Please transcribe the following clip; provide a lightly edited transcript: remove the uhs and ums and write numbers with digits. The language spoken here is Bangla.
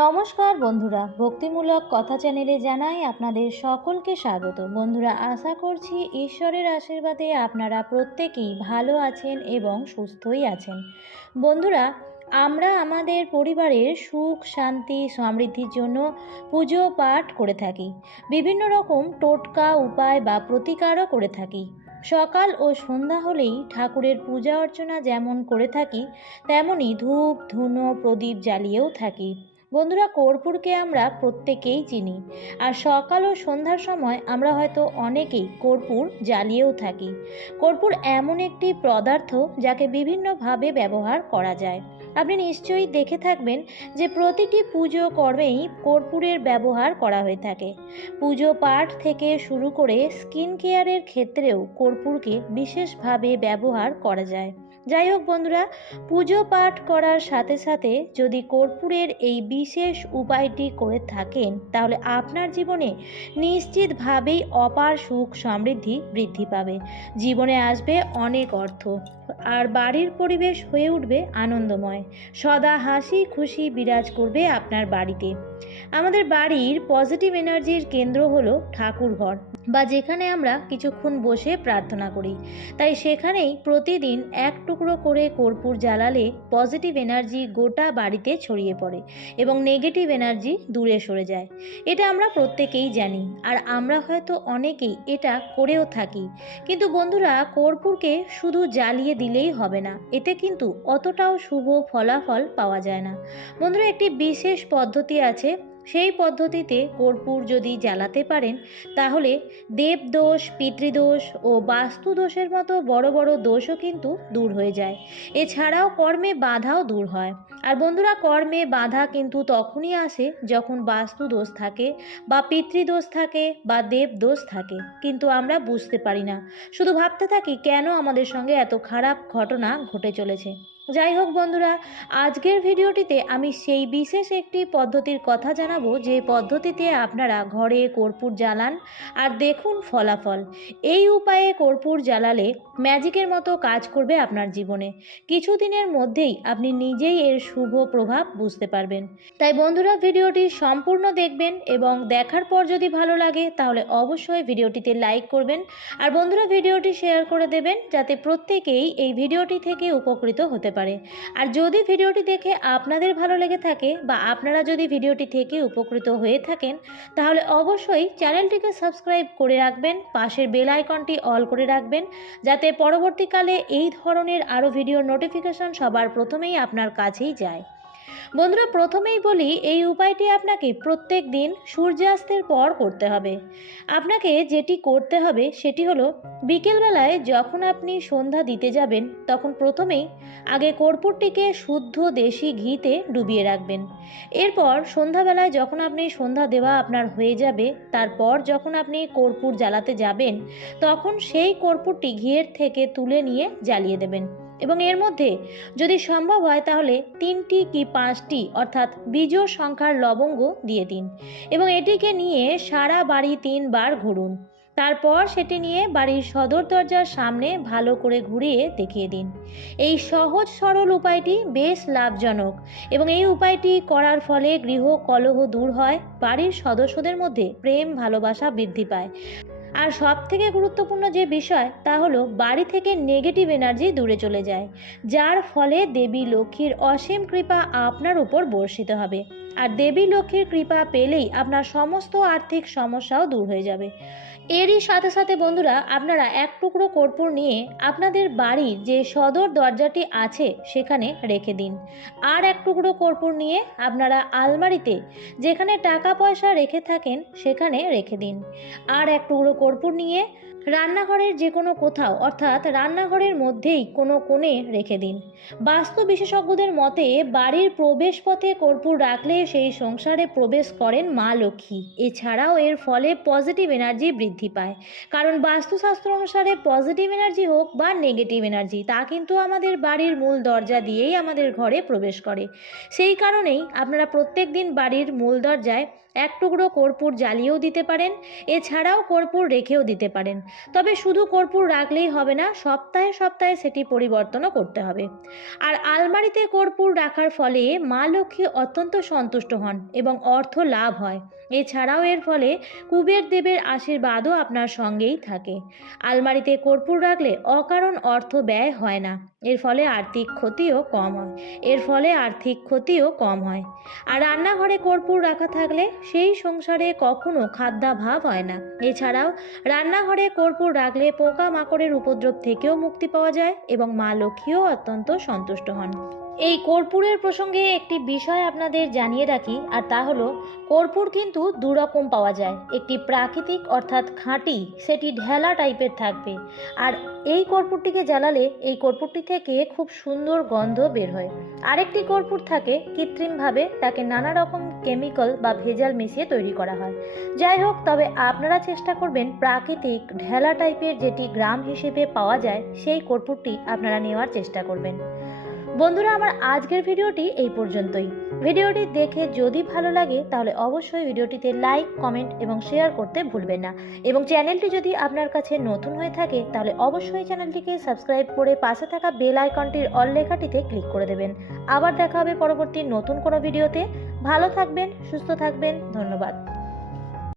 নমস্কার বন্ধুরা, ভক্তিমূলক কথা চ্যানেলে জানাই আপনাদের সকলকে স্বাগত। বন্ধুরা, আশা করছি ঈশ্বরের আশীর্বাদে আপনারা প্রত্যেকেই ভালো আছেন এবং সুস্থই আছেন। বন্ধুরা, আমরা আমাদের পরিবারের সুখ, শান্তি, সমৃদ্ধির জন্য পুজো পাঠ করে থাকি। বিভিন্ন রকম টোটকা, উপায় বা প্রতিকারও করে থাকি। সকাল ও সন্ধ্যা হলেই ঠাকুরের পূজা অর্চনা যেমন করে থাকি, তেমনি ধূপ, ধুনো, প্রদীপ জ্বালিয়েও থাকি। বন্ধুরা, কর্পূরকে আমরা প্রত্যেকেই চিনি, আর সকাল ও সন্ধ্যার সময় আমরা হয়তো অনেকেই কর্পূর জ্বালিয়েও থাকি। কর্পূর এমন একটি পদার্থ যাকে বিভিন্নভাবে ব্যবহার করা যায়। আপনি নিশ্চয়ই দেখে থাকবেন যে প্রতিটি পুজো কর্মেই কর্পূরের ব্যবহার করা হয়ে থাকে। পুজো পাঠ থেকে শুরু করে স্কিন কেয়ারের ক্ষেত্রেও কর্পূরকে বিশেষভাবে ব্যবহার করা যায়। যাই হোক বন্ধুরা, পুজো পাঠ করার সাথে সাথে যদি কর্পূরের এই বিশেষ উপায়টি করে থাকেন, তাহলে আপনার জীবনে নিশ্চিতভাবেই অপার সুখ সমৃদ্ধি বৃদ্ধি পাবে। জীবনে আসবে অনেক অর্থ, আর বাড়ির পরিবেশ হয়ে উঠবে আনন্দময়। সদা হাসি খুশি বিরাজ করবে আপনার বাড়িতে। আমাদের বাড়ির পজিটিভ এনার্জির কেন্দ্র হলো ঠাকুরঘর, বা যেখানে আমরা কিছুক্ষণ বসে প্রার্থনা করি। তাই সেখানেই প্রতিদিন এক টুকরো করে কর্পূর জ্বালালে পজিটিভ এনার্জি গোটা বাড়িতে ছড়িয়ে পড়ে এবং নেগেটিভ এনার্জি দূরে সরে যায়। এটা আমরা প্রত্যেকেই জানি, আর আমরা হয়তো অনেকেই এটা করেও থাকি। কিন্তু বন্ধুরা, কর্পূরকে শুধু জ্বালিয়ে দিলেই হবে না, এতে কিন্তু অতটাও শুভ ফলাফল পাওয়া যায় না। বন্ধুরা, একটি বিশেষ পদ্ধতি আছে। সেই পদ্ধতিতে কর্পূর যদি জ্বালাতে পারেন, তাহলে দেবদোষ, পিতৃদোষ ও বাস্তুদোষের মতো বড় বড় দোষও কিন্তু দূর হয়ে যায়। এছাড়াও কর্মে বাধাও দূর হয়। আর বন্ধুরা, কর্মে বাধা কিন্তু তখনই আসে যখন বাস্তুদোষ থাকে, বা পিতৃদোষ থাকে, বা দেবদোষ থাকে, কিন্তু আমরা বুঝতে পারি না। শুধু ভাবতে থাকি কেন আমাদের সঙ্গে এত খারাপ ঘটনা ঘটে চলেছে। যাই হোক বন্ধুরা, আজকের ভিডিওটিতে আমি সেই বিশেষ একটি পদ্ধতির কথা জানাবো, যে পদ্ধতিতে আপনারা ঘরে কর্পূর জ্বালান আর দেখুন ফলাফল। এই উপায়ে কর্পূর জ্বালালে ম্যাজিকের মতো কাজ করবে আপনার জীবনে। কিছুদিনের মধ্যেই আপনি নিজেই এর শুভ প্রভাব বুঝতে পারবেন। তাই বন্ধুরা, ভিডিওটি সম্পূর্ণ দেখবেন, এবং দেখার পর যদি ভালো লাগে তাহলে অবশ্যই ভিডিওটিতে লাইক করবেন। আর বন্ধুরা, ভিডিওটি শেয়ার করে দেবেন, যাতে প্রত্যেকেই এই ভিডিওটি থেকে উপকৃত হতে পারে। আর যদি ভিডিওটি দেখে আপনাদের ভালো লেগে থাকে, বা আপনারা যদি ভিডিওটি থেকে উপকৃত হয়ে থাকেন, তাহলে অবশ্যই চ্যানেলটিকে সাবস্ক্রাইব করে রাখবেন, পাশের বেল আইকনটি অল করে রাখবেন, যাতে পরবর্তীকালে এই ধরনের আরও ভিডিওর নোটিফিকেশন সবার প্রথমেই আপনার কাছেই যায়। বন্ধুরা, প্রথমেই বলি, এই উপায়টি আপনাকে প্রত্যেক দিন সূর্যাস্তের পর করতে হবে। আপনাকে যেটি করতে হবে সেটি হলো, বিকেলবেলায় যখন আপনি সন্ধ্যা দিতে যাবেন, তখন প্রথমেই আগে কর্পূরটিকে শুদ্ধ দেশি ঘিতে ডুবিয়ে রাখবেন। এরপর সন্ধ্যাবেলায় যখন আপনি সন্ধ্যা দেওয়া আপনার হয়ে যাবে, তারপর যখন আপনি কর্পূর জ্বালাতে যাবেন, তখন সেই কর্পূরটি ঘিয়ের থেকে তুলে নিয়ে জ্বালিয়ে দেবেন। এবং এর মধ্যে যদি সম্ভব হয় তাহলে 3টি কি 5টি অর্থাৎ বিজোড় সংখ্যার লবঙ্গ দিয়ে দিন, এবং এটিকে নিয়ে সারা বাড়ি 3 বার ঘুরুন। তারপর সেটি নিয়ে বাড়ির সদর দরজার সামনে ভালো করে ঘুরিয়ে দেখিয়ে দিন। এই সহজ সরল উপায়টি বেশ লাভজনক, এবং এই উপায়টি করার ফলে গৃহ কলহ দূর হয়, বাড়ির সদস্যদের মধ্যে প্রেম ভালোবাসা বৃদ্ধি পায়। আর সব থেকে গুরুত্বপূর্ণ যে বিষয়, তা হলো বাড়ি থেকে নেগেটিভ এনার্জি দূরে চলে যায়, যার ফলে দেবী লক্ষ্মীর অসীম কৃপা আপনার উপর বর্ষিত হবে। আর দেবী লক্ষ্মীর কৃপা পেলেই আপনার সমস্ত আর্থিক সমস্যাও দূর হয়ে যাবে। এরই সাথে সাথে বন্ধুরা, আপনারা এক টুকরো কর্পূর নিয়ে আপনাদের বাড়ির যে সদর দরজাটি আছে সেখানে রেখে দিন। আর এক টুকরো কর্পূর নিয়ে আপনারা আলমারিতে যেখানে টাকা পয়সা রেখে থাকেন সেখানে রেখে দিন। আর এক টুকরো কর্পূর নিয়ে রান্নাঘরের যে কোনো কোথাও, অর্থাৎ রান্নাঘরের মধ্যেই কোনো কোণে রেখে দিন। বাস্তু বিশেষজ্ঞদের মতে বাড়ির প্রবেশ পথে কর্পূর রাখলে সেই সংসারে প্রবেশ করেন মা লক্ষ্মী। এছাড়াও এর ফলে পজিটিভ এনার্জি বৃদ্ধি পায়, কারণ বাস্তুশাস্ত্র অনুসারে পজিটিভ এনার্জি হোক বা নেগেটিভ এনার্জি, তা কিন্তু আমাদের বাড়ির মূল দরজা দিয়েই আমাদের ঘরে প্রবেশ করে। সেই কারণেই আপনারা প্রত্যেক দিন বাড়ির মূল দরজায় এক টুকরো কর্পূর জ্বালিয়েও দিতে পারেন, এছাড়াও কর্পূর রেখেও দিতে পারেন। তবে শুধু কর্পূর রাখলেই হবে না, সপ্তাহে সপ্তাহে সেটি পরিবর্তনও করতে হবে। আর আলমারিতে কর্পূর রাখার ফলে মা লক্ষ্মী অত্যন্ত সন্তুষ্ট হন এবং অর্থ লাভ হয়। এছাড়াও এর ফলে কুবের দেবের আশীর্বাদও আপনার সঙ্গেই থাকে। আলমারিতে কর্পূর রাখলে অকারণ অর্থ ব্যয় হয় না, এর ফলে আর্থিক ক্ষতিও কম হয়। আর রান্নাঘরে কর্পূর রাখা থাকলে সেই সংসারে কখনো খাদ্যাভাব হয় না। এছাড়াও রান্নাঘরে কর্পূর রাখলে পোকামাকড়ের উপদ্রব থেকেও মুক্তি পাওয়া যায় এবং মা লক্ষ্মীও অত্যন্ত সন্তুষ্ট হন। এই কর্পূরের প্রসঙ্গে একটি বিষয় আপনাদের জানিয়ে রাখি, আর তা হলো কর্পূর কিন্তু দুরকম পাওয়া যায়। একটি প্রাকৃতিক অর্থাৎ খাঁটি, সেটি ঢেলা টাইপের থাকবে। আর এই কর্পূরটিকে জ্বালালে এই কর্পূরটি থেকে খুব সুন্দর গন্ধ বের হয়। আরেকটি কর্পূর থাকে কৃত্রিমভাবে, তাকে নানা রকম কেমিক্যাল বা ভেজাল মিশিয়ে তৈরি করা হয়। যাই হোক, তবে আপনারা চেষ্টা করবেন প্রাকৃতিক ঢেলা টাইপের, যেটি গ্রাম হিসেবে পাওয়া যায়, সেই কর্পূরটি আপনারা নেওয়ার চেষ্টা করবেন। বন্ধুরা, আমার আজকের ভিডিওটি এই পর্যন্তই। ভিডিওটি দেখে যদি ভালো লাগে তাহলে অবশ্যই ভিডিওটিতে লাইক, কমেন্ট এবং শেয়ার করতে ভুলবেন না। এবং চ্যানেলটি যদি আপনার কাছে নতুন হয়ে থাকে তাহলে অবশ্যই চ্যানেলটিকে সাবস্ক্রাইব করে পাশে থাকা বেল আইকনটির অল লেখাটিতে ক্লিক করে দেবেন। আবার দেখা হবে পরবর্তী নতুন কোনো ভিডিওতে। ভালো থাকবেন, সুস্থ থাকবেন, ধন্যবাদ।